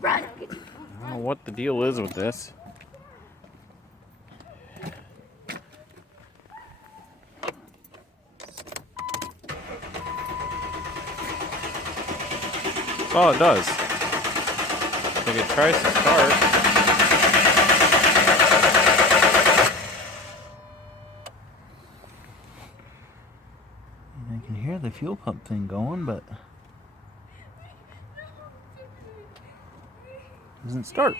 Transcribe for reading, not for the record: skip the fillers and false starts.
Run! I don't know what the deal is with this. That's all it does. Like it tries to start. I can hear the fuel pump thing going, but it doesn't start.